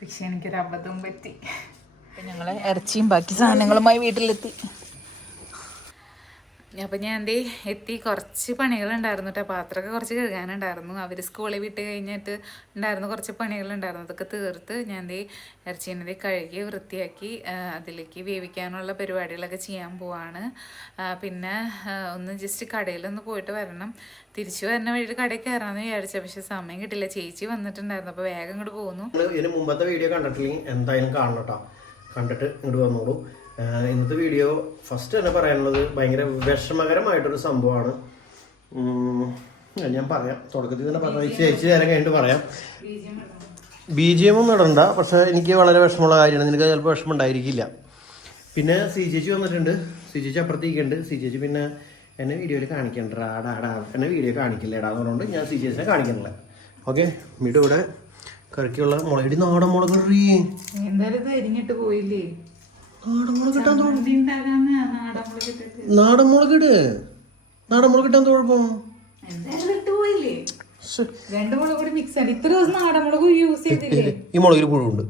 പക്ഷെ എനിക്കൊരു അബദ്ധം പറ്റി. ഞങ്ങള് ഇറച്ചിയും ബാക്കി സാധനങ്ങളുമായി വീട്ടിലെത്തി. അപ്പം ഞാൻ എത്തി. കുറച്ച് പണികളുണ്ടായിരുന്നു കേട്ടോ. പാത്രമൊക്കെ കുറച്ച് കഴുകാനുണ്ടായിരുന്നു. അവർ സ്കൂളിൽ വിട്ട് കഴിഞ്ഞിട്ട് ഉണ്ടായിരുന്നു കുറച്ച് പണികളുണ്ടായിരുന്നു. അതൊക്കെ തീർത്ത് ഞാൻ ഇറച്ചീനെ കഴുകി വൃത്തിയാക്കി അതിലേക്ക് വേവിക്കാനുള്ള പരിപാടികളൊക്കെ ചെയ്യാൻ പോവാണ്. പിന്നെ ഒന്ന് ജസ്റ്റ് കടയിലൊന്ന് പോയിട്ട് വരണം. തിരിച്ചു വരുന്ന വഴിയിൽ കടയിൽ കയറാമെന്ന് വിചാരിച്ച, പക്ഷെ സമയം കിട്ടില്ല. ചേച്ചി വന്നിട്ടുണ്ടായിരുന്നു, അപ്പോൾ വേഗം ഇങ്ങോട്ട് പോകുന്നു. ഇതിന് മുമ്പത്തെ വീഡിയോ കണ്ടിട്ടില്ലെങ്കിൽ എന്തായാലും കാണണം കേട്ടോ. കണ്ടിട്ട് ഇങ്ങോട്ട് വന്നോളൂ. ഇന്നത്തെ വീഡിയോ ഫസ്റ്റ് തന്നെ പറയാനുള്ളത് ഭയങ്കര വിഷമകരമായിട്ടൊരു സംഭവമാണ്. ഞാൻ പറയാം, തുടക്കത്തിൽ തന്നെ പറഞ്ഞ ചേച്ചി നേരം കഴിഞ്ഞിട്ട് പറയാം. BGM ഒന്നും ഇടണ്ട, പക്ഷെ എനിക്ക് വളരെ വിഷമമുള്ള കാര്യമാണ്. നിനക്ക് ചിലപ്പോൾ വിഷമം ഉണ്ടായിരിക്കില്ല. പിന്നെ സി ചേച്ചി വന്നിട്ടുണ്ട്. സി ചേച്ചി അപ്പുറത്തേക്കുണ്ട്. സി ചേച്ചി പിന്നെ എന്നെ വീഡിയോയിൽ കാണിക്കണ്ടാ, എന്നെ വീഡിയോ കാണിക്കില്ലേടാ അതുകൊണ്ട് ഞാൻ സി ചേച്ചിനെ കാണിക്കണില്ല. ഓക്കെ, വീട് ഇവിടെ കറിക്കുള്ള മുളകടി, നാടൻ മുളക് എന്തായാലും എരിഞ്ഞിട്ട് പോയില്ലേ. നാടൻ മുളക് കിട്ടാൻ നാടൻ മുളക് ഇട്. നാടൻ മുളക് കിട്ടാൻ കുഴപ്പം. ഈ മുളകിൽ പുഴുണ്ട്.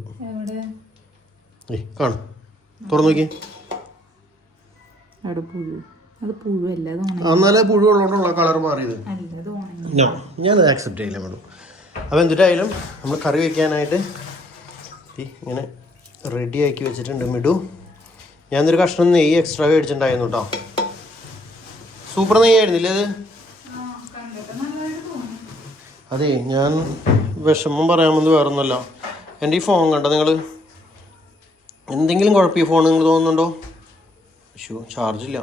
കാണും, തുറന്നു നോക്കി. എന്നാലേ പുഴു ഉള്ളതുകൊണ്ടുള്ള കളർ മാറിയത്. ഞാനത് ആക്സെപ്റ്റ് ചെയ്യില്ല മേഡം. അപ്പോൾ എന്തിട്ടായാലും നമ്മൾ കറി വയ്ക്കാനായിട്ട് ഇങ്ങനെ റെഡിയാക്കി വെച്ചിട്ടുണ്ട്. മിടു, ഞാനൊരു കഷ്ണം നെയ്യ് എക്സ്ട്രാ മേടിച്ചിട്ടുണ്ടായിരുന്നു കേട്ടോ. സൂപ്പർ നെയ്യായിരുന്നില്ലേ അത്? അതെ, ഞാൻ വിഷമം പറയാമെന്ന് വേറൊന്നുമല്ല. എൻ്റെ ഈ ഫോൺ കണ്ടോ നിങ്ങൾ? എന്തെങ്കിലും കുഴപ്പം ഈ ഫോൺ നിങ്ങൾ തോന്നുന്നുണ്ടോ? ചാർജില്ല.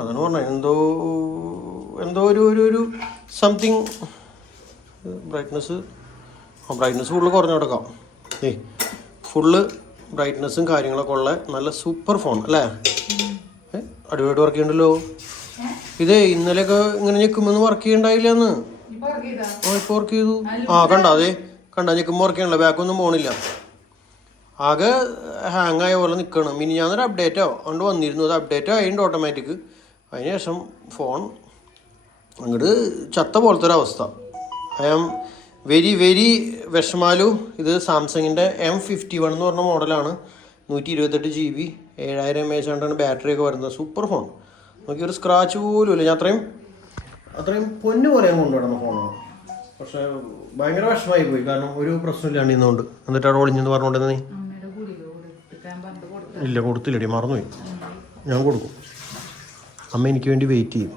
അതാണ് പറഞ്ഞത്, എന്തോ ഒരു സംതിങ് ബ്രൈറ്റ്നസ് കൂടുതൽ കുറഞ്ഞു കിടക്കാം. ഫുള്ള് ബ്രൈറ്റ്നസ്സും കാര്യങ്ങളൊക്കെ ഉള്ള നല്ല സൂപ്പർ ഫോൺ അല്ലേ? അടിപൊളിയായിട്ട് വർക്ക് ചെയ്യണ്ടല്ലോ. ഇതേ ഇന്നലെയൊക്കെ ഇങ്ങനെ ഞെക്കുമ്പോൾ വർക്ക് ചെയ്യണ്ടായില്ലെന്ന്. ഇപ്പോൾ വർക്ക് ചെയ്തു. കണ്ട ഞെക്കുമ്പോൾ വർക്ക് ചെയ്യണല്ലോ. ബാക്കൊന്നും പോകണില്ല. ആകെ ഹാങ് ആയ പോലെ നിൽക്കണം. ഞാനൊരു അപ്ഡേറ്റോ അതുകൊണ്ട് വന്നിരുന്നു. അത് അപ്ഡേറ്റ് ആയിട്ടുണ്ട് ഓട്ടോമാറ്റിക്. അതിനുശേഷം ഫോൺ അങ്ങോട്ട് ചത്ത പോലത്തെ ഒരു അവസ്ഥ. ഐ ആം വെരി വിഷമാലു. ഇത് സാംസങ്ങിൻ്റെ M51 എന്ന് പറഞ്ഞ മോഡലാണ്. 128 GB, 7000 mAh ആണ്ടാണ് ബാറ്ററി ഒക്കെ വരുന്നത്. Super phone. നോക്കി, ഒരു സ്ക്രാച്ച് പോലും ഇല്ല. ഞാൻ അത്രയും പൊന്നു പോലെ ഞാൻ കൊണ്ടുവരുന്ന ഫോണാണ്. പക്ഷെ ഭയങ്കര വിഷമായി പോയി. കാരണം ഒരു പ്രശ്നമില്ലാണ്ട് ഇന്നുകൊണ്ട്. എന്നിട്ട് അവിടെ ഒളിഞ്ഞെന്ന് പറഞ്ഞോണ്ടെന്ന്. നീ ഇല്ല, കൊടുത്തില്ലടി, മറന്നുപോയി. ഞാൻ കൊടുക്കും. അമ്മ എനിക്ക് വേണ്ടി വെയിറ്റ് ചെയ്യും.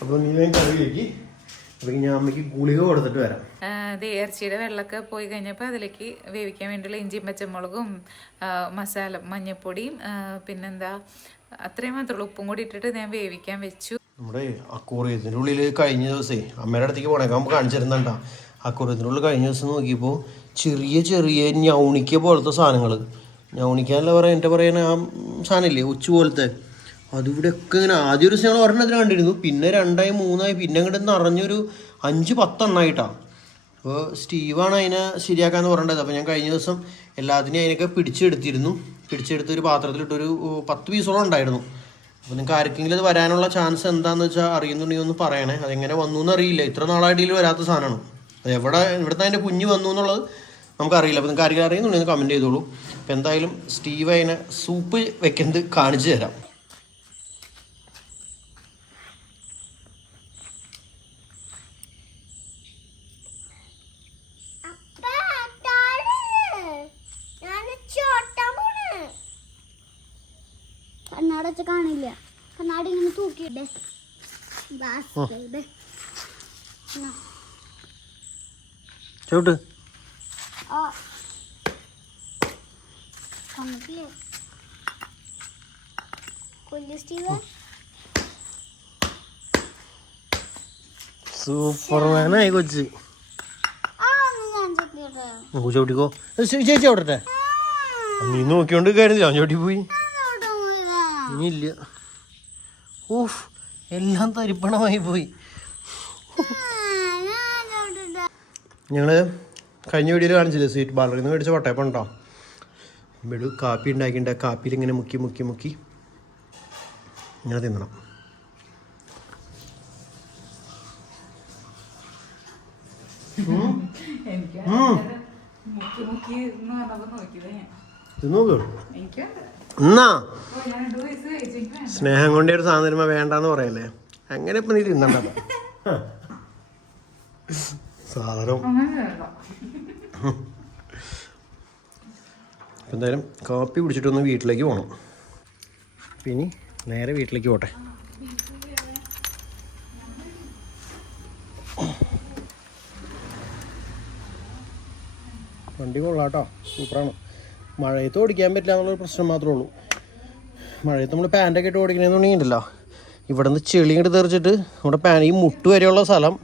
അപ്പോൾ നീ കറിയിലേക്ക് ഞാൻ അമ്മയ്ക്ക് ഗുളിക കൊടുത്തിട്ട് വരാം. ഇറച്ചിയുടെ വെള്ളമൊക്കെ പോയി കഴിഞ്ഞപ്പോൾ അതിലേക്ക് വേവിക്കാൻ വേണ്ടിയുള്ള ഇഞ്ചിയും പച്ചമുളകും മസാല മഞ്ഞൾപ്പൊടിയും പിന്നെന്താ അത്രയും മാത്രമേ, ഉപ്പും കൂടി ഇട്ടിട്ട് ഞാൻ വേവിക്കാൻ വെച്ചു. നമ്മുടെ അക്കൂറിയത്തിൻ്റെ ഉള്ളിൽ കഴിഞ്ഞ ദിവസമേ അമ്മയുടെ അടുത്തേക്ക് പോണേക്കാൻ കാണിച്ചു തരുന്നുണ്ടാ. അക്കൂറിയത്തിൻ്റെ ഉള്ളിൽ കഴിഞ്ഞ ദിവസം നോക്കിയപ്പോൾ ചെറിയ ഞൗണിക്ക പോലത്തെ സാധനങ്ങൾ. ഞൗണിക്കാനല്ല പറയാൻ, എൻ്റെ പറയുന്ന ആ സാധനമില്ലേ ഉച്ച പോലത്തെ, അതിവിടെയൊക്കെ ഇങ്ങനെ ആദ്യം ഒരു ദിവസം ഞങ്ങൾ ഒരെണ്ണത്തിന് കണ്ടിരുന്നു. പിന്നെ 2 3 പിന്നെ അങ്ങോട്ട് നിറഞ്ഞൊരു 5-10 എണ്ണമായിട്ടാണ്. അപ്പോൾ സ്റ്റീവാണ് അതിനെ ശരിയാക്കാമെന്ന് പറയേണ്ടത്. അപ്പോൾ ഞാൻ കഴിഞ്ഞ ദിവസം എല്ലാത്തിനെയും അതിനൊക്കെ പിടിച്ചെടുത്ത് ഒരു പാത്രത്തിലിട്ടൊരു 10 പീസോളം ഉണ്ടായിരുന്നു. അപ്പോൾ നിങ്ങൾക്ക് ആർക്കെങ്കിലും അത് വരാനുള്ള ചാൻസ് എന്താണെന്ന് വെച്ചാൽ അറിയുന്നുണ്ടെങ്കിൽ ഒന്ന് പറയണേ. അതെങ്ങനെ വന്നു എന്നറിയില്ല. ഇത്ര നാളായിട്ട് വരാത്ത സാധനമാണ്. അത് ഇവിടുത്തെ അതിൻ്റെ കുഞ്ഞ് വന്നു എന്നുള്ളത് നമുക്കറിയില്ല. അപ്പോൾ നിങ്ങൾക്ക് ആരെങ്കിലും അറിയുന്നുണ്ടെങ്കിൽ കമൻറ്റ് ചെയ്തോളൂ. അപ്പോൾ എന്തായാലും സ്റ്റീവ് അതിനെ സൂപ്പ് വെക്കുന്നത് കാണിച്ചു തരാം. കണ്ണാട കാണില്ല. കണ്ണാടി ഇങ്ങനെ തൂക്കിയിട്ടേ. ചോട്ട് സൂപ്പർമാനായി കൊച്ച്. ചവിട്ടിക്കോ ചേച്ചി അവിടട്ടെ. നീ നോക്കിയോണ്ട് കാര്യമില്ല, ഞാൻ ചവിട്ടി പോയി. ഇനിയില്ല. ഓഫ്, എല്ലാം തരിപ്പണമായി പോയി. ഞങ്ങൾ കഴിഞ്ഞ വീഡിയോയിൽ കാണിച്ചില്ലേ സ്വീറ്റ് ബാലറിൽ നിന്ന് മേടിച്ച വട്ടയപ്പം ഉണ്ടോ? ഇവിടെ കാപ്പി ഉണ്ടാക്കിയിട്ട് കാപ്പിയിൽ ഇങ്ങനെ മുക്കി ഇങ്ങനെ തിന്നണം. എനിക്ക് മുക്കി മുക്കി എന്ന് പറഞ്ഞപ്പോ നോക്കിയത് ഞാൻ. ഇത് നോക്ക് എനിക്ക് എന്നാ ഞാൻ 2 വയസ്സ് കഴിച്ചെങ്കിൽ സ്നേഹം കൊണ്ടേ ഒരു സാധനം തരുമ്പോ വേണ്ടാന്ന് പറയല്ലേ. അങ്ങനെ ഇപ്പൊ നീ തിന്നണ്ടല്ലോ സാധനം. അങ്ങനെ വേണ്ട. എന്തായാലും കാപ്പി കുടിച്ചിട്ടൊന്ന് വീട്ടിലേക്ക് പോകണം. പിന്നെ നേരെ വീട്ടിലേക്ക് പോട്ടെ. വണ്ടി കൊള്ളാട്ടോ, സൂപ്പറാണ്. മഴയത്ത് ഓടിക്കാൻ പറ്റില്ല എന്നുള്ളൊരു പ്രശ്നം മാത്രമേ ഉള്ളൂ. മഴയത്ത് നമ്മൾ പാൻറ്റൊക്കെ ഇട്ട് ഓടിക്കണമെന്നുണ്ടെങ്കിലോ ഇവിടെ നിന്ന് ചെളി ഇങ്ങോട്ട് തെറിച്ചിട്ട് നമ്മുടെ ഈ മുട്ട് വരെയുള്ള സ്ഥലം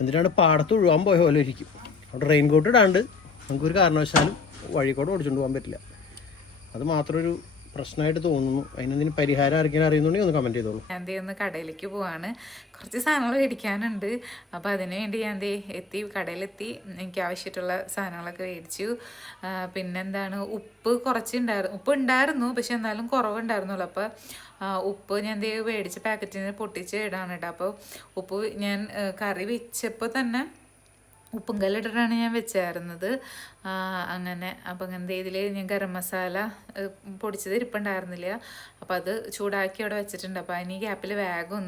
എന്തിനാണ് പാടത്ത് ഒഴുകാൻ പോയ പോലെ ഇരിക്കും. അവിടെ റെയിൻ കോട്ട് ഇടാണ്ട് നമുക്കൊരു കാരണവശാലും വഴിക്കോടെ ഓടിച്ചുകൊണ്ട് പോകാൻ പറ്റില്ല. അത് മാത്രം ഒരു പ്രശ്നമായിട്ട് തോന്നുന്നു. അതിനെന്തെങ്കിലും പരിഹാരം ആർക്കെങ്കിലും അറിയുന്നുണ്ടെങ്കിൽ ഒന്ന് കമൻറ്റ് ചെയ്തോളൂ. ഞാൻ ഒന്ന് കടയിലേക്ക് പോവാണ്. കുറച്ച് സാധനങ്ങൾ മേടിക്കാനുണ്ട്. അപ്പോൾ അതിന് വേണ്ടി ഞാൻ കടയിലെത്തി. എനിക്ക് ആവശ്യമായിട്ടുള്ള സാധനങ്ങളൊക്കെ മേടിച്ചു. പിന്നെന്താണ്, ഉപ്പ് ഉണ്ടായിരുന്നു, പക്ഷെ എന്നാലും കുറവുണ്ടായിരുന്നുള്ളൂ. അപ്പോൾ ഉപ്പ് ഞാൻ മേടിച്ച് പാക്കറ്റിൽ നിന്ന് പൊട്ടിച്ച് ഇടാണ് കേട്ടോ. അപ്പോൾ ഉപ്പ് ഞാൻ കറി വെച്ചപ്പോൾ തന്നെ ഉപ്പും കല്ലിട്ടിട്ടാണ് ഞാൻ വെച്ചായിരുന്നത്. അങ്ങനെ അപ്പം അങ്ങനത്തെ ഇതിൽ ഞാൻ ഗരം മസാല പൊടിച്ചത് ഇരിപ്പുണ്ടായിരുന്നില്ല. അപ്പോൾ അത് ചൂടാക്കി അവിടെ വെച്ചിട്ടുണ്ട്. അപ്പോൾ അതിന് ഈ ഗ്യാപ്പിൽ വേഗം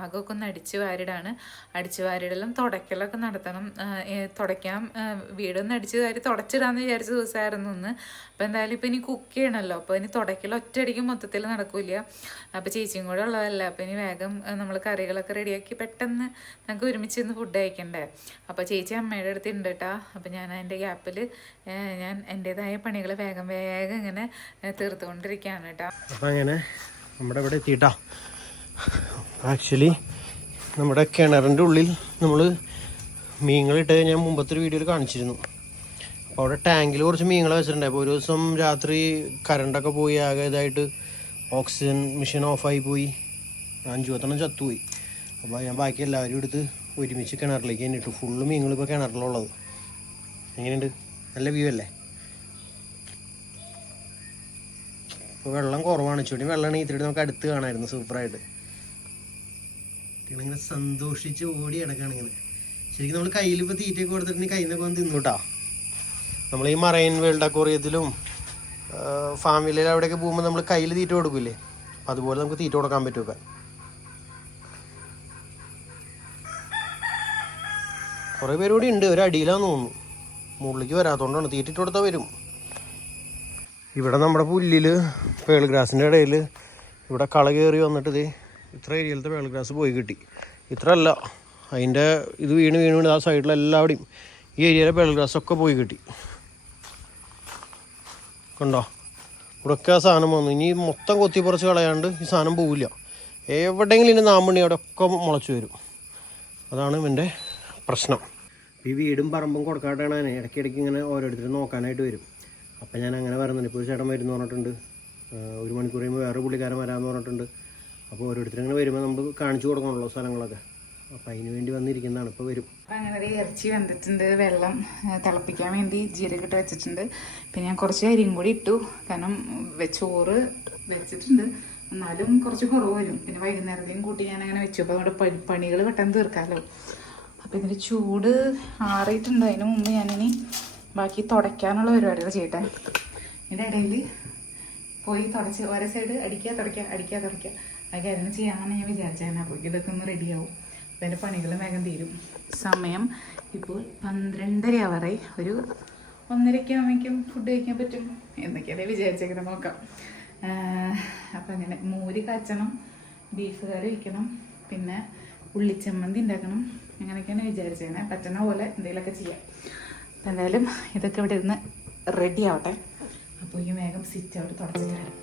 ആകമൊക്കെ ഒന്ന് അടിച്ച് വാരിടാണ്. അടിച്ച് വാരിടലും തുടയ്ക്കലൊക്കെ നടത്തണം. തുടയ്ക്കാം, വീടൊന്ന് അടിച്ച് വാരി തുടച്ചിടാമെന്ന് വിചാരിച്ച ദിവസമായിരുന്നു ഒന്ന്. അപ്പോൾ എന്തായാലും ഇപ്പോൾ ഇനി കുക്ക് ചെയ്യണമല്ലോ. അപ്പോൾ ഇനി തുടയ്ക്കൽ ഒറ്റയടിക്ക് മൊത്തത്തിൽ നടക്കില്ല. അപ്പോൾ ചേച്ചിയും കൂടെ ഉള്ളതല്ല. അപ്പോൾ ഇനി വേഗം നമ്മൾ കറികളൊക്കെ റെഡിയാക്കി പെട്ടെന്ന് നമുക്ക് ഒരുമിച്ച് ഇന്ന് ഫുഡ് കഴിക്കണ്ടേ. അപ്പോൾ ചേച്ചി അമ്മയുടെ അടുത്ത് ഉണ്ട് കേട്ടോ. അപ്പോൾ ഞാൻ അതിൻ്റെ ഗ്യാപ്പിൽ ഞാൻ എൻ്റേതായ പണികൾ വേഗം ഇങ്ങനെ തീർത്തുകൊണ്ടിരിക്കുകയാണ് കേട്ടോ. അപ്പം അങ്ങനെ നമ്മുടെ ഇവിടെ എത്തിയിട്ടാ. ആക്ച്വലി നമ്മുടെ കിണറിൻ്റെ ഉള്ളിൽ നമ്മൾ മീനുകളിട്ട് ഞാൻ മുമ്പത്തെ ഒരു വീഡിയോയിൽ കാണിച്ചിരുന്നു. അപ്പോൾ അവിടെ ടാങ്കിൽ കുറച്ച് മീനുകളെ വെച്ചിട്ടുണ്ട്. അപ്പോൾ ഒരു ദിവസം രാത്രി കറണ്ടൊക്കെ പോയി ആകെ ഇതായിട്ട് ഓക്സിജൻ മെഷീൻ ഓഫായി പോയി. 5-10 ചത്തുപോയി. അപ്പോൾ ഞാൻ ബാക്കി എല്ലാവരും എടുത്ത് ഒരുമിച്ച് കിണറിലേക്ക് തന്നെ ഇട്ടു. ഫുള്ള് മീനുകൾ ഇപ്പോൾ കിണറിലുള്ളത്. എങ്ങനെയുണ്ട്? നല്ല വ്യൂ അല്ലേ? ഇപ്പോൾ വെള്ളം കുറവാണ്. ചുടി വെള്ളമാണ് ഇത്തിരി നമുക്ക് അടുത്ത് കാണാമായിരുന്നു സൂപ്പറായിട്ട്. ഇങ്ങനെ സന്തോഷിച്ച് ഓടി കിടക്കുകയാണ് ഇങ്ങനെ. ശരിക്കും നമ്മൾ കയ്യിൽ ഇപ്പോൾ തീറ്റയൊക്കെ കൊടുത്തിട്ടുണ്ടെങ്കിൽ കയ്യിൽ നിന്നൊക്കെ വന്ന് തിന്നൂട്ടാ. നമ്മൾ ഈ മറൈൻ വേൾഡ് അക്വേറിയത്തിലും ഫാമിലിയിൽ അവിടെയൊക്കെ പോകുമ്പോൾ നമ്മൾ കയ്യിൽ തീറ്റ കൊടുക്കില്ലേ, അതുപോലെ നമുക്ക് തീറ്റ കൊടുക്കാൻ പറ്റുമൊക്കെ. കുറേ പേര് കൂടി ഉണ്ട്. ഒരു അടിയിലാന്ന് തോന്നുന്നു. മുകളിലേക്ക് വരാത്തതുകൊണ്ടാണ്. തീറ്റിട്ട് കൊടുത്താൽ വരും. ഇവിടെ നമ്മുടെ പുല്ലിൽ പേൾ ഗ്രാസിൻ്റെ ഇടയിൽ ഇവിടെ കള കയറി വന്നിട്ട് ഇത്ര ഏരിയയിലത്തെ പേൾ ഗ്രാസ് പോയി കിട്ടി. ഇത്ര അല്ല, അതിൻ്റെ ഇത് വീണ് ആ സൈഡിലെല്ലാവിടെയും ഈ ഏരിയയിലെ പേൾ ഗ്രാസൊക്കെ പോയി കിട്ടി. കണ്ടോ? ഇവിടെയൊക്കെ ആ സാധനം വന്നു. ഇനി മൊത്തം കൊത്തിപ്പറിച്ച് കളയാണ്ട് ഈ സാധനം പോവില്ല. എവിടെയെങ്കിലും ഇതിൻ്റെ നാമ്പണി അവിടെയൊക്കെ മുളച്ച് വരും. അതാണ് ഇവൻ്റെ പ്രശ്നം. ഈ വീടും പറമ്പും കൊടുക്കാട്ടാണ് ഇടയ്ക്കിടയ്ക്ക് ഇങ്ങനെ ഓരോരുത്തരും നോക്കാനായിട്ട് വരും. അപ്പം ഞാൻ അങ്ങനെ പറയുന്നുണ്ട്. ഇപ്പോൾ ഒരു ചേട്ടൻ വരുന്നു പറഞ്ഞിട്ടുണ്ട്. 1 മണിക്കൂർ കഴിയുമ്പോൾ വേറെ പുള്ളിക്കാരൻ വരാമെന്ന് പറഞ്ഞിട്ടുണ്ട്. അപ്പോൾ ഓരോരുത്തരിങ്ങനെ വരുമ്പോൾ നമുക്ക് കാണിച്ചു കൊടുക്കണമല്ലോ സ്ഥലങ്ങളൊക്കെ. അപ്പം അതിന് വേണ്ടി വന്നിരിക്കുന്നതാണ്. ഇപ്പോൾ വരും. അങ്ങനെ ഒരു ഇറച്ചി വെന്തിട്ടുണ്ട്. വെള്ളം തിളപ്പിക്കാൻ വേണ്ടി ജീരകം ഇട്ട് വെച്ചിട്ടുണ്ട്. പിന്നെ ഞാൻ കുറച്ച് അരിയും കൂടി ഇട്ടു. കാരണം ചോറ് വെച്ചിട്ടുണ്ട്, എന്നാലും കുറച്ച് കുറവ് വരും. പിന്നെ വൈകുന്നേരത്തെയും കൂട്ടി ഞാൻ അങ്ങനെ വെച്ചു. അപ്പോൾ അതുകൊണ്ട് പണികൾ പെട്ടെന്ന് തീർക്കാമല്ലോ. അപ്പോൾ ഇതിൻ്റെ ചൂട് ആറിയിട്ടുണ്ട്. അതിന് മുമ്പ് ഞാനിനി ബാക്കി തുടയ്ക്കാനുള്ള പരിപാടികൾ ചെയ്യട്ടെ. ഇതിൻ്റെ ഇടയിൽ പോയി തുടച്ച് ഓരോ സൈഡ് അടിക്കുക തുടയ്ക്കുക ആ കാര്യം ചെയ്യാമെന്ന് ഞാൻ വിചാരിച്ചാൽ. അപ്പോൾ ഇതൊക്കെ ഒന്ന് റെഡിയാവും. അപ്പോൾ എൻ്റെ പണികൾ വേഗം തീരും. സമയം ഇപ്പോൾ 12:30 ആവാറായി. ഒരു 1:30 ആകുമ്പോഴേക്കും ഫുഡ് കഴിക്കാൻ പറ്റും എന്നൊക്കെയല്ലേ വിചാരിച്ചേക്കുന്നത്. നോക്കാം. അപ്പം അങ്ങനെ മോര് കാച്ചണം, ബീഫ് കറി വയ്ക്കണം, പിന്നെ ഉള്ളിച്ചമ്മന്തി ഉണ്ടാക്കണം. അങ്ങനെയൊക്കെയാണ് വിചാരിച്ചേനെ. പറ്റുന്ന പോലെ എന്തെങ്കിലുമൊക്കെ ചെയ്യാം. അപ്പം എന്തായാലും ഇതൊക്കെ ഇവിടെ ഇരുന്ന് റെഡി ആവട്ടെ. അപ്പോൾ ഈ വേഗം സിറ്റ് ഔട്ട് തുടച്ചിട്ട് വരാം.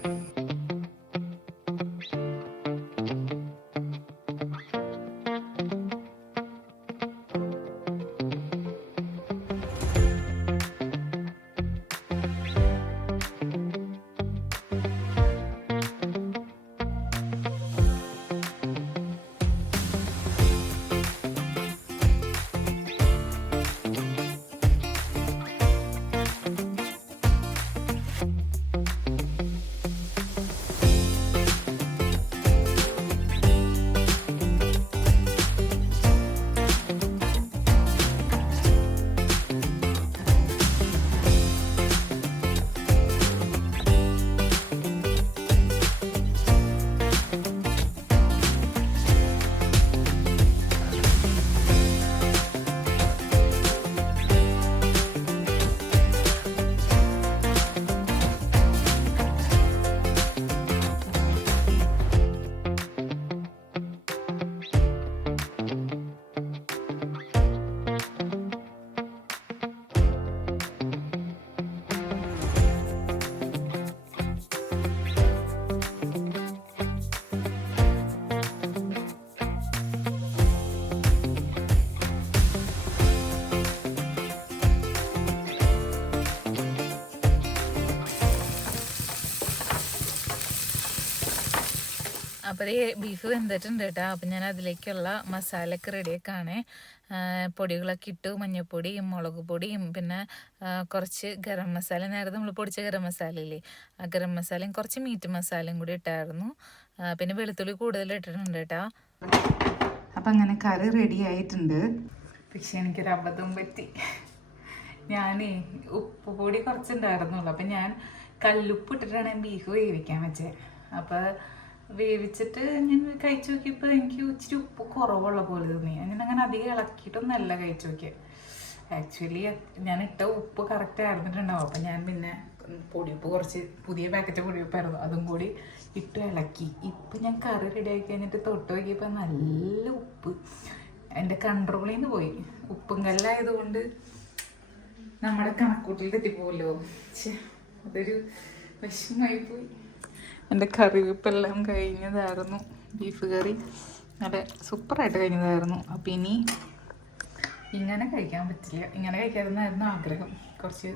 അപ്പോൾ ഈ ബീഫ് വെന്തിട്ടുണ്ട് കേട്ടോ. അപ്പം ഞാൻ അതിലേക്കുള്ള മസാലയൊക്കെ റെഡിയാക്കാണേ. പൊടികളൊക്കെ ഇട്ടു, മഞ്ഞൾപ്പൊടിയും മുളക് പൊടിയും പിന്നെ കുറച്ച് ഗരം മസാല, നേരത്തെ നമ്മൾ പൊടിച്ച ഗരം മസാല ഇല്ലേ, ആ ഗരം മസാലയും കുറച്ച് മീറ്റ് മസാലയും കൂടി ഇട്ടായിരുന്നു. പിന്നെ വെളുത്തുള്ളി കൂടുതൽ ഇട്ടിട്ടുണ്ട് കേട്ടോ. അപ്പം അങ്ങനെ കറി റെഡി ആയിട്ടുണ്ട്. പക്ഷെ എനിക്കൊരു അബദ്ധം പറ്റി. ഞാനേ ഉപ്പ് പൊടി കുറച്ചുണ്ടായിരുന്നുള്ളൂ. അപ്പം ഞാൻ കല്ലുപ്പ് ഇട്ടിട്ടാണ് ബീഫ് വേവിക്കാൻ വെച്ചത്. അപ്പോൾ വേവിച്ചിട്ട് ഞാൻ കഴിച്ചു നോക്കിയപ്പോൾ എനിക്ക് ഇച്ചിരി ഉപ്പ് കുറവുള്ള പോലെ തോന്നി. അങ്ങനെ അധികം ഇളക്കിയിട്ടൊന്നല്ല കഴിച്ചു നോക്കിയത്. ആക്ച്വലി ഞാൻ ഇട്ട ഉപ്പ് കറക്റ്റ് ആയിരുന്നിട്ടുണ്ടാവും. അപ്പം ഞാൻ പിന്നെ പൊടിയുപ്പ് കുറച്ച് പുതിയ പാക്കറ്റ് പൊടിയുപ്പായിരുന്നു, അതും കൂടി ഇട്ട് ഇളക്കി. ഇപ്പം ഞാൻ കറി റെഡിയാക്കി കഴിഞ്ഞിട്ട് തൊട്ട് നോക്കിയപ്പോൾ നല്ല ഉപ്പ് എൻ്റെ കൺട്രോളിൽ നിന്ന് പോയി. ഉപ്പും കല്ലായതുകൊണ്ട് നമ്മുടെ കണക്കൂട്ടിൽ തെറ്റിപ്പോവല്ലോ. അതൊരു വിഷമമായി പോയി. എൻ്റെ കറിവേപ്പെല്ലാം കഴിഞ്ഞതായിരുന്നു. ബീഫ് കറി നല്ല സൂപ്പറായിട്ട് കഴിഞ്ഞതായിരുന്നു. അപ്പം ഇനി ഇങ്ങനെ കഴിക്കാൻ പറ്റില്ല, ഇങ്ങനെ കഴിക്കാമെന്നായിരുന്നു ആഗ്രഹം. കുറച്ച്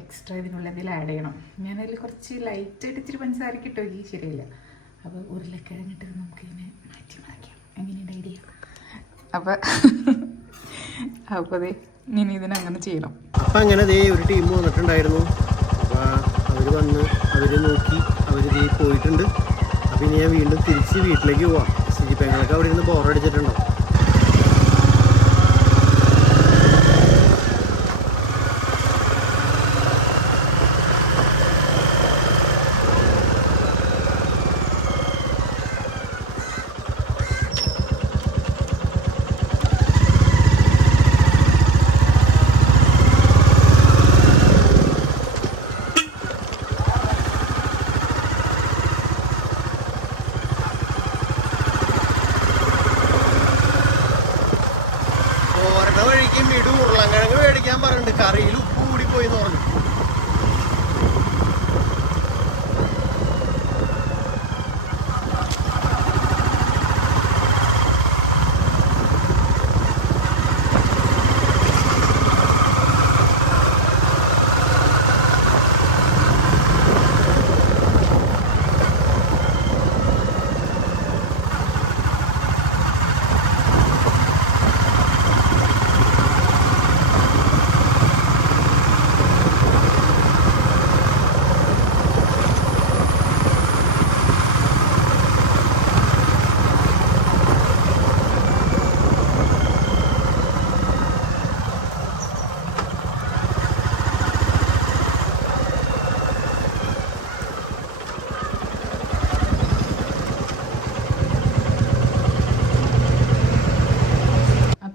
എക്സ്ട്രാ ഇതിനുള്ളിൽ ആഡ് ചെയ്യണം. ഞാനതിൽ കുറച്ച് ലൈറ്റായിട്ട് ഇച്ചിരി പഞ്ചസാരക്ക് ഇട്ടോ, ഈ ശരിയില്ല. അപ്പോൾ ഉരുളക്കിഴങ്ങിട്ട് നമുക്കിങ്ങനെ മാറ്റി മറിക്കാം. എങ്ങനെയുണ്ട് ഐഡിയ? അപ്പം അതെ ഇനി ഇതിനങ്ങനെ ചെയ്യണം. അപ്പം അങ്ങനെ ദേ ഒരു ടീം വന്നിട്ടുണ്ടായിരുന്നു. അപ്പോൾ അവർ വന്ന് അവർ നോക്കി അവർ ദേ പോയിട്ടുണ്ട്. അപ്പം ഇനി ഞാൻ വീണ്ടും തിരിച്ച് വീട്ടിലേക്ക് പോവാം. സിജിപ്പങ്ങളൊക്കെ അവിടെ ഇരുന്ന് ബോറടിച്ചിട്ടുണ്ടോ? വഴിക്ക് മിടു ഉരുളക്കിഴങ്ങ് മേടിക്കാൻ പറഞ്ഞിട്ട് കറിയിൽ ഉപ്പ് കൂടിപ്പോയി എന്ന് പറഞ്ഞു.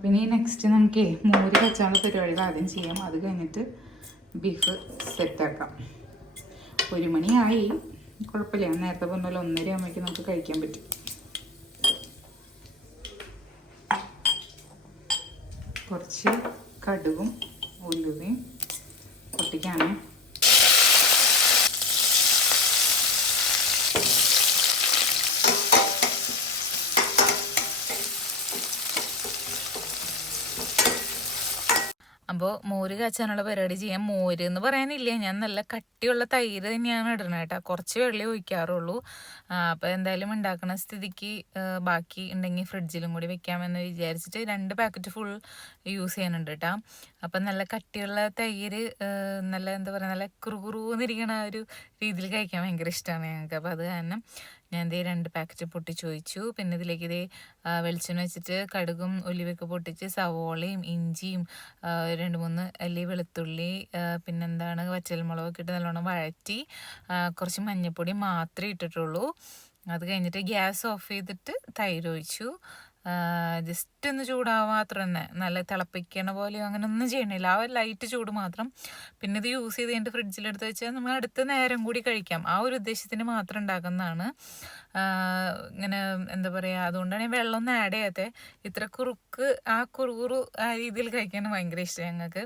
പിന്നെ നെക്സ്റ്റ് നമുക്ക് മോര് കച്ചാനുള്ള പരിപാടികൾ ആദ്യം ചെയ്യാം. അത് കഴിഞ്ഞിട്ട് ബീഫ് സെറ്റാക്കാം. 1 മണിയായി, കുഴപ്പമില്ല. നേരത്തെ പറഞ്ഞാൽ 1:30 ആകുമ്പോഴേക്കും നമുക്ക് കഴിക്കാൻ പറ്റും. കുറച്ച് കടുകും ഉലുവയും പൊട്ടിക്കാണ്. അപ്പോൾ മോര് കാച്ചാനുള്ള പരിപാടി ചെയ്യാം. മോര് എന്ന് പറയാനില്ല, ഞാൻ നല്ല കട്ടിയുള്ള തൈര് തന്നെയാണ് ഇടണത് കേട്ടോ. കുറച്ച് വെള്ളം ഒഴിക്കാറുള്ളൂ. അപ്പോൾ എന്തായാലും ഉണ്ടാക്കുന്ന സ്ഥിതിക്ക് ബാക്കി ഉണ്ടെങ്കിൽ ഫ്രിഡ്ജിലും കൂടി വെക്കാമെന്ന് വിചാരിച്ചിട്ട് 2 പാക്കറ്റ് ഫുൾ യൂസ് ചെയ്യാനുണ്ട് കേട്ടോ. അപ്പം നല്ല കട്ടിയുള്ള തൈര് നല്ല എന്താ പറയുക, നല്ല കുറുകുറുന്നിരിക്കണ ആ ഒരു രീതിയിൽ കഴിക്കാൻ ഭയങ്കര ഇഷ്ടമാണ് ഞങ്ങൾക്ക്. അപ്പോൾ അത് കാരണം ഞാൻ ഇതേ 2 പാക്കറ്റ് പൊട്ടിച്ചൊഴിച്ചു. പിന്നെ ഇതിലേക്ക് ഇതേ വെളിച്ചെണ്ണ വെച്ചിട്ട് കടുകും ഉലുവയൊക്കെ പൊട്ടിച്ച് സവോളയും ഇഞ്ചിയും 2-3 അല്ലി വെളുത്തുള്ളി പിന്നെന്താണ് വറ്റൽമുളകൊക്കെ ഇട്ട് നല്ലോണം വഴറ്റി കുറച്ച് മഞ്ഞൾപ്പൊടി മാത്രമേ ഇട്ടിട്ടുള്ളൂ. അത് കഴിഞ്ഞിട്ട് ഗ്യാസ് ഓഫ് ചെയ്തിട്ട് തൈര് ഒഴിച്ചു. ജസ്റ്റ് ഒന്ന് ചൂടാവാൻ മാത്രം തന്നെ, നല്ല തിളപ്പിക്കണ പോലെയോ അങ്ങനെ ഒന്നും ചെയ്യണില്ല. ആ ഒരു ലൈറ്റ് ചൂട് മാത്രം. പിന്നെ ഇത് യൂസ് ചെയ്ത് കഴിഞ്ഞിട്ട് ഫ്രിഡ്ജിലെടുത്ത് വെച്ചാൽ നമ്മൾ അടുത്ത നേരം കൂടി കഴിക്കാം. ആ ഒരു ഉദ്ദേശത്തിന് മാത്രം ഉണ്ടാക്കുന്നതാണ്. ഇങ്ങനെ എന്താ പറയുക, അതുകൊണ്ടാണ് വെള്ളം ഒന്നും ആഡ് ചെയ്യാത്തത്. ഇത്ര കുറുകുറു ആ രീതിയിൽ കഴിക്കാൻ ഭയങ്കര ഇഷ്ടം ഞങ്ങൾക്ക്.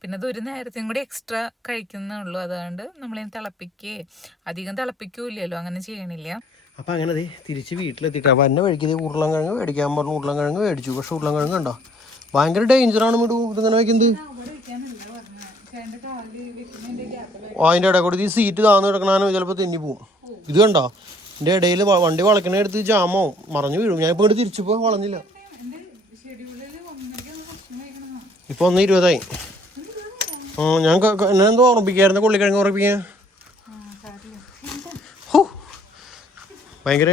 പിന്നെ അത് 1 നേരത്തെയും കൂടി എക്സ്ട്രാ കഴിക്കുന്നുള്ളൂ. അതുകൊണ്ട് നമ്മളിങ്ങനെ തിളപ്പിക്കുകയോ അധികം തിളപ്പിക്കൂല്ലല്ലോ, അങ്ങനെ ചെയ്യണില്ല. അപ്പം അങ്ങനെ തിരിച്ച് വീട്ടിലെത്തിക്കാം. വന്ന വഴിക്ക് ഉരുളക്കിഴങ്ങ് മേടിക്കാൻ പറഞ്ഞു. ഉരുളക്കിഴങ്ങ് മേടിച്ചു. പക്ഷെ ഉരുളക്കിഴങ്ങ് കണ്ടോ ഭയങ്കര ഡേഞ്ചറാണ് വിടൂ ഇതിങ്ങനെ വയ്ക്കുന്നത്. അതിൻ്റെ ഇടയിൽ കൂടി ഈ സീറ്റ് താന്ന് കിടക്കണാനും ചിലപ്പോൾ തെന്നി പോവും. ഇത് കണ്ടോ എൻ്റെ ഇടയിൽ വണ്ടി വളക്കണ എടുത്ത് ജാമോ മറഞ്ഞു വീഴും. ഞാൻ ഇപ്പോൾ ഇങ്ങോട്ട് തിരിച്ചപ്പോൾ വളഞ്ഞില്ല. ഇപ്പോൾ 1:20. ഞാൻ എന്നെ എന്തോ ഉറപ്പിക്കായിരുന്നു, കൊള്ളിക്കിഴങ്ങ് ഉറപ്പിക്കാൻ. ഹോ, ഭയങ്കര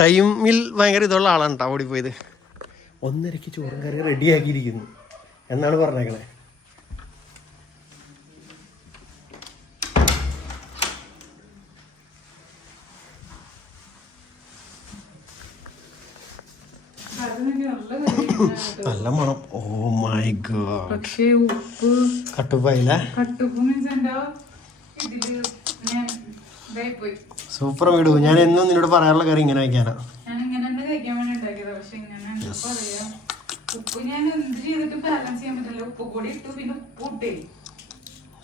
ടൈമിൽ ഭയങ്കര ഇതുള്ള ആളാണ് കേട്ടോ ഓടിപ്പോയത്. 1:30 ചോറും കറി റെഡിയാക്കിയിരിക്കുന്നു എന്നാണ് പറഞ്ഞേക്കണേ. നല്ല മണം. Oh my God. പക്ഷേ ഉപ്പ് കട്ടുപ്പായില്ലേ? കട്ടുപ്പ് മീൻസ് എന്താ ഇതില് ഞാൻ ഇതായിപ്പോയി. സൂപ്പർ വീടു. ഞാൻ എന്നും നിന്നോട് പറയാറുള്ള കറി ഇങ്ങനെ വയ്ക്കാനാ. ഞാൻ ഇങ്ങനെ തന്നെ കഴിക്കാൻ വേണ്ടി ഉണ്ടാക്കിയതാ. പക്ഷെ ഇങ്ങനെ എന്താ പറയാ, ഉപ്പ് ഞാൻ എന്ത് ചെയ്തിട്ട് ബാലൻസ് ചെയ്യാൻ പറ്റില്ല. ഉപ്പ് കൂടി ഇട്ടു, പിന്നെ ഉപ്പ് ഇട്ടേ.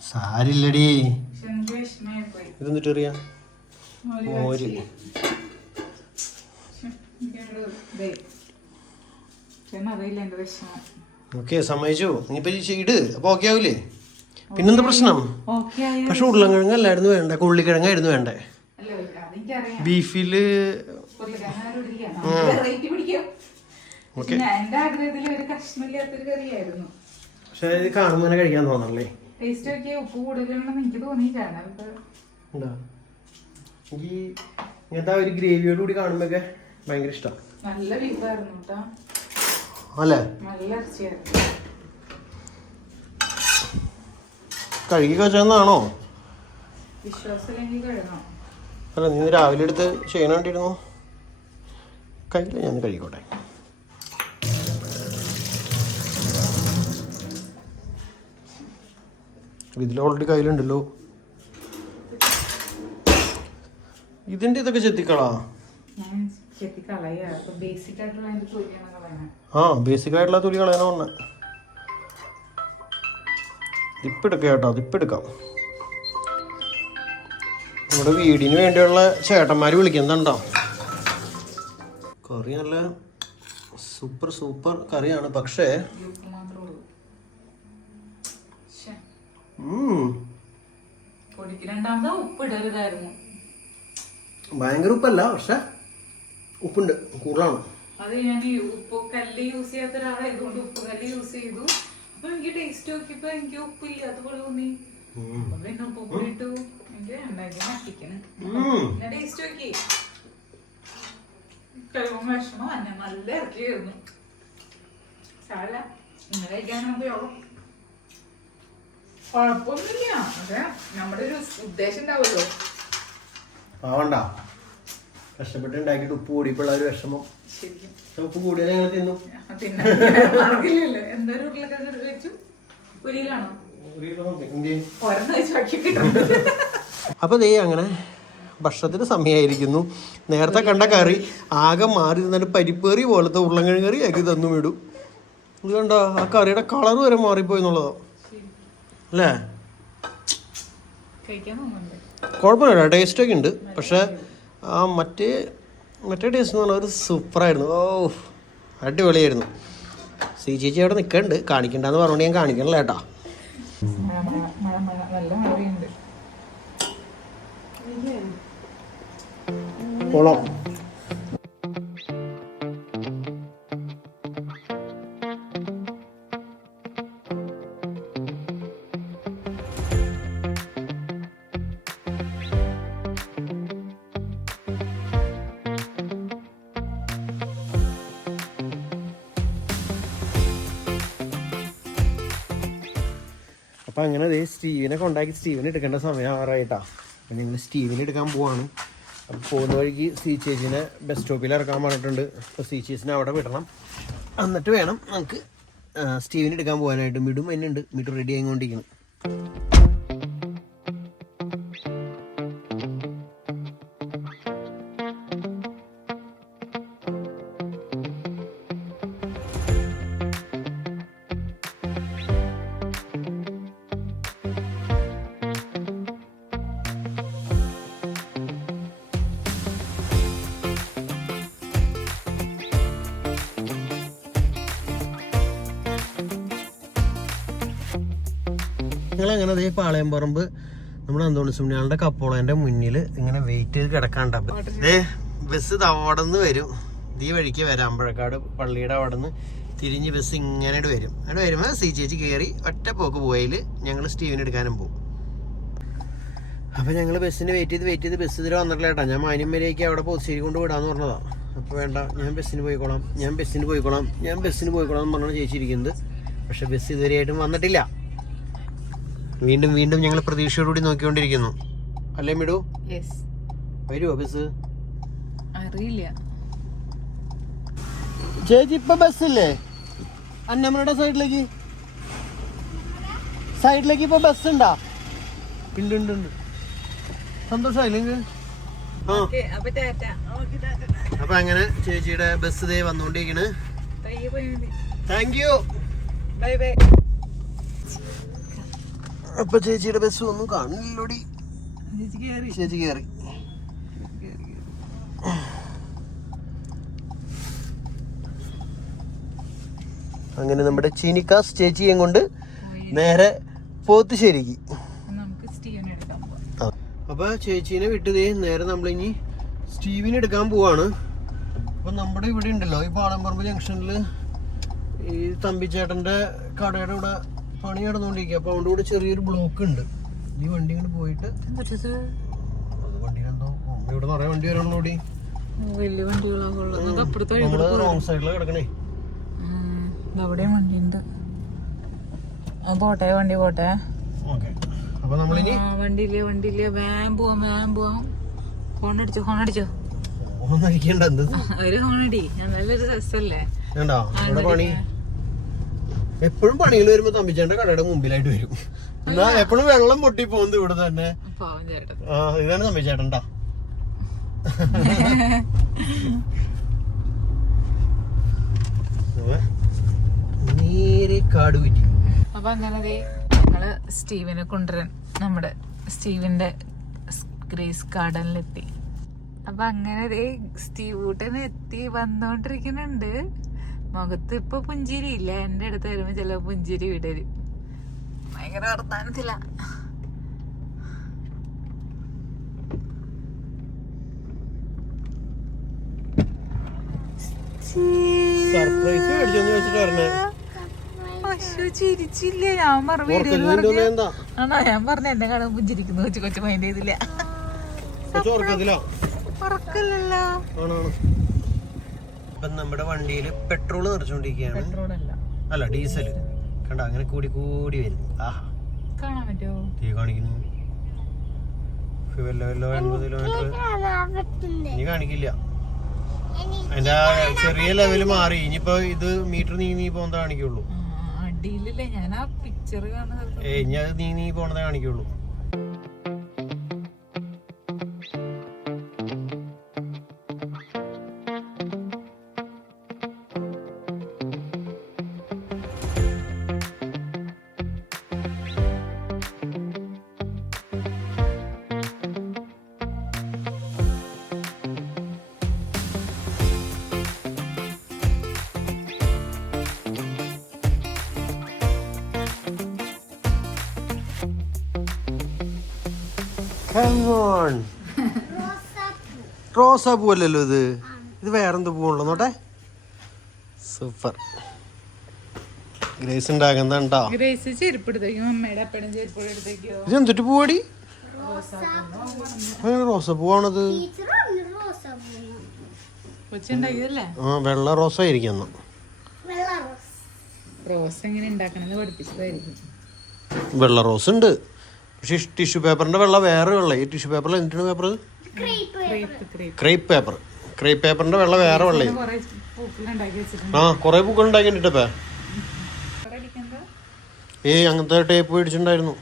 സാരില്ലടി. പക്ഷെ എനിക്ക് വിഷമമായി പോയി. ഇതെന്നിട്ട് അറിയാം മോര്. അറിയില്ല എന്റെ വിഷമം. ഓക്കെ, സമ്മതിച്ചു. ഇനിയിപ്പോ ഇട്, അപ്പൊ ഓക്കെ ആവൂലേ? പിന്നെന്താ പ്രശ്നം? ഓക്കെ ആയ പക്ഷെ ഉരുളൻകിഴങ്ങ് അല്ലായിരുന്നു വേണ്ടേ, കൊള്ളിക്കിഴങ്ങായിരുന്നു വേണ്ടേ? അല്ല അതെനിക്കറിയാം. ബീഫില് ഓക്കെ. എന്റെ ആഗ്രഹത്തിൽ ഒരു കഷ്ണമില്ലാത്തൊരു കറിയായിരുന്നു. പക്ഷെ ഇത് കാണുമ്പോൾ തന്നെ കഴിക്കാൻ തോന്നണല്ലേ? ടേസ്റ്റ് നോക്കിയ ഉപ്പ് കൂടുതലുണ്ടെന്ന് എനിക്ക് തോന്നിയിട്ടാണ്. എന്താ എനിക്ക് ഇങ്ങനത്തെ ഒരു ഗ്രേവിയോട് കൂടി കാണുമ്പോഴൊക്കെ ഭയങ്കര ഇഷ്ടം. നല്ല ബീഫായിരുന്നു കേട്ടോ, അല്ലേ? നല്ല ഇറച്ചിയായിരുന്നു. കഴുകി വെച്ചെന്നാണോ? വിശ്വാസമില്ലെങ്കിൽ കഴുകണം. അല്ല, നീ രാവിലെ എടുത്ത് ചെയ്യണ വേണ്ടിയിരുന്നു. കയ്യില് ഞാൻ കഴിക്കോട്ടെ. ഇതിൽ ഓൾറെഡി കയ്യിലുണ്ടല്ലോ. ഇതിന്റെ ഇതൊക്കെ ചെത്തിക്കളാ. ഞാൻ ചെത്തി കളയാ. അപ്പൊ ബേസിക് ആയിട്ടുള്ള അതിന്റെ തൊലിയാണ് കളയണേ. ആ, ബേസിക് ആയിട്ടുള്ള തൊലി കളയാനാ പറഞ്ഞെ. ദിപ്പെടുക്കാം കേട്ടോ, ദിപ്പെടുക്കാം. നമ്മുടെ വീടിന് വേണ്ടിയുള്ള ചേട്ടന്മാര് വിളിക്കുന്നുണ്ടോ? കറി നല്ല സൂപ്പർ സൂപ്പർ കറിയാണ്. പക്ഷേ ഉപ്പ് മാത്രമേ ഉള്ളൂ. പൊടിക്ക് രണ്ടാമത് ഉപ്പ് ഇടരുതായിരുന്നു. ഭയങ്കര ഉപ്പല്ല, പക്ഷെ ഉപ്പുണ്ട്, കൂടുതലാണ്. അത് ഞാൻ ഉപ്പ് കല്ല് യൂസ് ചെയ്യാത്ത ഒരാളായതുകൊണ്ട് ഉപ്പ് കല്ല് യൂസ് ചെയ്തു. അപ്പൊ എനിക്ക് ടേസ്റ്റ് നോക്കിയപ്പോ എനിക്ക് ഉപ്പില്ലാത്ത പോലെ തോന്നി. പിന്നെ ഉപ്പ് കൂടി ഇട്ടു. എനിക്ക് ഉണ്ടാക്കി നട്ടിക്കണ്. ഞാൻ ടേസ്റ്റ് നോക്കി, കഴിവും വിഷമം തന്നെ. നല്ല ഇറക്കിയായിരുന്നു. സാരമില്ല, ഇങ്ങനെ കഴിക്കാനാകുമ്പോഴും കുഴപ്പമൊന്നുമില്ല. അതെ, നമ്മുടെ ഒരു ഉദ്ദേശം ഉണ്ടാവുമല്ലോ. ആവണ്ട, കഷ്ടപ്പെട്ട് ഉണ്ടാക്കിയിട്ട് ഉപ്പ് കൂടിയപ്പോഴുള്ള ഒരു വിഷമം. ശരിക്കും ഉപ്പ് കൂടിയാൽ ഞങ്ങൾ തിന്നു. മാർഗില്ലല്ലോ. എന്തായാലും ഉരുളക്കിഴങ്ങ് വെച്ചു. പൊരിയിലാണോ? ഒരെണ്ണം വെച്ച് ബാക്കി കിട്ടുന്നത്. അപ്പൊ ദേ അങ്ങനെ ഭക്ഷണത്തിന് സമയമായിരിക്കുന്നു. നേരത്തെ കണ്ട കറി ആകെ മാറി നിന്നിട്ട് പരിപ്പേറി പോലത്തെ ഉരുളക്കിഴങ്ങ് കറി ആക്കി തന്നു വിടും. ഇത് കണ്ടോ, ആ കറിയുടെ കളർ വരെ മാറിപ്പോയി എന്നുള്ളതോ അല്ലേ? കഴിക്കാൻ തോന്നുന്നുണ്ട്. കുഴപ്പമില്ല, ടേസ്റ്റൊക്കെ ഉണ്ട്. പക്ഷെ ആ മറ്റേ ടേസ്റ്റ് എന്ന് പറഞ്ഞാൽ ഒരു സൂപ്പറായിരുന്നു. ഓ, അടിപൊളിയായിരുന്നു. സി ചേച്ചി അവിടെ നിൽക്കണ്ട്, കാണിക്കണ്ടെന്ന് പറഞ്ഞുകൊണ്ട് ഞാൻ കാണിക്കണല്ലോ കേട്ടോ. നല്ല മഴയുണ്ട്. ഓളം അപ്പം അങ്ങനെ അതേ സ്റ്റീവിനെ കൊണ്ടാക്കി സ്റ്റീവിനെ എടുക്കേണ്ട സമയം ആറായിട്ടാ. അപ്പം ഞങ്ങൾ സ്റ്റീവിനെ എടുക്കാൻ പോവാണ്. അപ്പം പോകുന്ന വഴിക്ക് സി ചേച്ചീനെ ബസ് സ്റ്റോപ്പിൽ ഇറക്കാൻ പറഞ്ഞിട്ടുണ്ട്. അപ്പോൾ സി ചേച്ചിനെ അവിടെ വിടണം. എന്നിട്ട് വേണം നമുക്ക് സ്റ്റീവിനെ എടുക്കാൻ പോകാനായിട്ട്. മിടും എന്നെ ഉണ്ട്, മിഡു റെഡി ആയിക്കൊണ്ടിരിക്കുന്നു. ഞങ്ങളങ്ങനെ അതേ പാളയംപറമ്പ് നമ്മുടെ അന്തോണി സുമണിയാളുടെ കപ്പോളേൻ്റെ മുന്നിൽ ഇങ്ങനെ വെയിറ്റ് ചെയ്ത് കിടക്കാണ്ടാവും. ബസ് അവിടെ നിന്ന് വരും, ഈ വഴിക്ക് വരാം. അമ്പഴക്കാട് പള്ളിയുടെ അവിടെ നിന്ന് തിരിഞ്ഞ് ബസ് ഇങ്ങനെ വരും. അവിടെ വരുമ്പോൾ സി ചേച്ചി കയറി ഒറ്റ പോക്ക് പോയാൽ ഞങ്ങൾ സ്റ്റീവിന് എടുക്കാനും പോകും. അപ്പോൾ ഞങ്ങൾ ബസ്സിന് വെയിറ്റ് ചെയ്ത് ബസ് ഇതിൽ വന്നിട്ടില്ല കേട്ടോ. ഞാൻ മാന്യമ്മയിലേക്ക് അവിടെ പോസ്റ്റിരി കൊണ്ട് വിടാമെന്ന് പറഞ്ഞതാണ്. അപ്പോൾ വേണ്ട, ഞാൻ ബസ്സിന് പോയിക്കോളാം എന്ന് പറഞ്ഞാണ് ചേച്ചി ഇരിക്കുന്നത്. പക്ഷെ ബസ് ഇതുവരെയായിട്ടും വന്നിട്ടില്ല. വീണ്ടും ഞങ്ങൾ പ്രതീക്ഷയോടുകൂടി നോക്കിക്കൊണ്ടിരിക്കുന്നു. അല്ലേ മിടു? വരുമോ ബസ്? അറിയില്ല ചേച്ചി. ഇപ്പൊ ബസ്സില്ലേ അന്നമ്മയുടെ സൈഡിലേക്ക് ഇപ്പൊ ബസ് ഉണ്ടാ? ഉണ്ട്. സന്തോഷമായില്ലെങ്കിൽ അപ്പൊ അങ്ങനെ ചേച്ചിയുടെ ബസ് ദേ വന്നുകൊണ്ടിരിക്കണ്. Thank you. അപ്പൊ ചേച്ചിയുടെ ബസ് ഒന്നും കാണില്ലോടി. ചേച്ചി കയറി. അങ്ങനെ നമ്മുടെ ചീനിക്കാസ് ചേച്ചിയും കൊണ്ട് നേരെ പോത്തുശ്ശേരിക്ക്. അപ്പൊ ചേച്ചീനെ വിട്ടത് നേരെ നമ്മളിനി സ്റ്റീവിനെ എടുക്കാൻ പോവാണ്. അപ്പൊ നമ്മുടെ ഇവിടെ ഉണ്ടല്ലോ ഈ പാളംപറമ്പ് ജംഗ്ഷനിൽ ഈ തമ്പിച്ചേട്ടന്റെ കടയുടെ ഇവിടെ പണി നടന്നുകൊണ്ടിരിക്കുക. അപ്പൊ അവിടെ കൂടെ ചെറിയൊരു ബ്ലോക്ക് ഉണ്ട്. ഈ വണ്ടി ഇങ്ങോട്ട് പോയിട്ട് വണ്ടിയിലെന്തോ ഇവിടെ നിറയെ വണ്ടി വരാണല്ലോടി. നമ്മള് റോങ് സൈഡില് കിടക്കണേ. വണ്ടി പോട്ടെ. അപ്പൊ നമ്മളിനി വണ്ടിയില്ലേ വേഗം പോവാം. ഹോൺ അടിച്ചോ ഒന്നും അടിക്കണ്ട. എന്ത് ഒരു ഹോണടി, നല്ലൊരു രസല്ലേ. വേണ്ടോ ഇവിടെ പണി എപ്പോഴും പണികൾ വരുമ്പോ തമ്പിച്ചേട്ടന്റെ കടയുടെ മുമ്പിലായിട്ട് വരും. എന്നാ എപ്പോഴും വെള്ളം പൊട്ടി പോകുന്നത് ഇവിടെ തന്നെ. ഇതാണ് തമ്പിച്ചേട്ടൻടാ. നേരെ കാട് കുറ്റി. അപ്പൊ അങ്ങനെ ഞങ്ങള് സ്റ്റീവിനെ കൊണ്ടുവരാൻ നമ്മുടെ സ്റ്റീവിന്റെ ഗ്രേസ് ഗാർഡനിലെത്തി. അപ്പൊ അങ്ങനെ സ്റ്റീവ് കൂട്ടൻ എത്തി വന്നോണ്ടിരിക്കുന്നുണ്ട്. മുഖത്ത് ഇപ്പൊ പുഞ്ചിരി ഇല്ല. എന്റെ അടുത്ത് വരുമ്പോ ചില പുഞ്ചിരി വിടരും. ഭയങ്കര വർത്താനത്തില. ചിരിച്ചില്ല. ഞാൻ പറഞ്ഞു എന്നെ കാണാൻ പുഞ്ചിരിക്കുന്നു. കൊച്ചു മൈൻഡ് ചെയ്തില്ല. നമ്മുടെ വണ്ടിയിൽ പെട്രോൾ നിറച്ചുകൊണ്ടിരിക്കുകയാണ്. അല്ല ഡീസല് കണ്ട അങ്ങനെ കൂടി വരുന്നു. ആഹാ കാണാൻ പറ്റുമോ? തീ കാണിക്കുന്നു. ഫ്യൂവൽ ലെവലിലോ 80 കിലോമീറ്റർ ഇനി കാണിക്കില്ല. അതിന്റെ ചെറിയ ലെവല് മാറി. ഇനിയിപ്പോ ഇത് മീറ്റർ നീങ്ങി പോകുന്നതേ കാണിക്കുള്ളൂ. അടിയിലല്ലേ ഞാൻ ആ പിക്ചർ കാണുന്നത്. ഇനി അത് നീങ്ങി പോണതേ കാണിക്കുള്ളൂ. റോസാ പൂവല്ലല്ലോ ഇത് വേറെന്ത് പൂവുള്ളൂ നോട്ടെ. സൂപ്പർ. ഗ്രേസ് ഉണ്ടാകുന്നുണ്ടോ? ഇത് എന്തിട്ട് പൂവടി? റോസാ പൂവാണത്. ആ വെള്ള റോസ ആയിരിക്കും. വെള്ള റോസ് ഉണ്ട്. പക്ഷെ ടിഷ്യൂ പേപ്പറിന്റെ വെള്ള വേറെ വെള്ള. ഈ ടിഷ്യൂ പേപ്പറിൽ എന്തിനാണ് പേപ്പർ? ക്രേപ്പ് പേപ്പറിന്റെ വെള്ള വേറെ വെള്ള. ആ കൊറേ പൂക്കൾ ഉണ്ടാക്കിണ്ടിട്ടപ്പ. അങ്ങനത്തെ ടേപ്പ് മേടിച്ചിട്ടുണ്ടായിരുന്നു.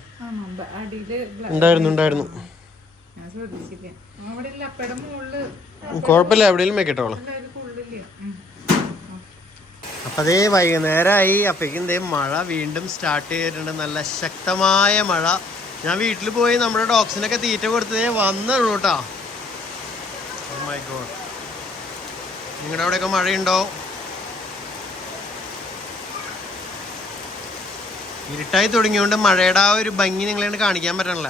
ഉണ്ടായിരുന്നു. കുഴപ്പമില്ല, എവിടെയെങ്കിലും വെക്കട്ടോളെ. അപ്പൊ അതേ വൈകുന്നേരമായി. അപ്പേക്കും മഴ വീണ്ടും സ്റ്റാർട്ട് ചെയ്തിട്ടുണ്ട്. നല്ല ശക്തമായ മഴ. ഞാൻ വീട്ടിൽ പോയി നമ്മുടെ ഡോഗ്സിനൊക്കെ തീറ്റ കൊടുത്തതേ വന്നുള്ളൂ കേട്ടോ. നിങ്ങളുടെ അവിടെയൊക്കെ മഴയുണ്ടോ? ഇരുട്ടായി തുടങ്ങിയോണ്ട് മഴയുടെ ആ ഒരു ഭംഗി നിങ്ങളെ കാണിക്കാൻ പറ്റണില്ല.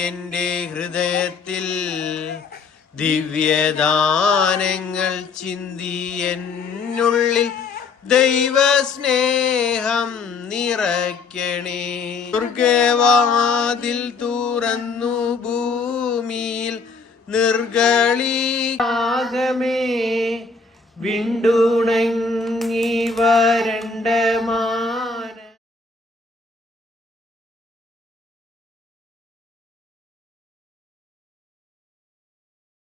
എൻ്റെ ഹൃദയത്തിൽ ദിവ്യദാനങ്ങൾ ചിന്തി എന്നുള്ളിൽ ദൈവസ്നേഹം നിറയ്ക്കണേ. സ്വർഗവാതിൽ തുറന്നു ഭൂമിയിൽ നിർഗളീയാഗമേ വിണ്ടുണ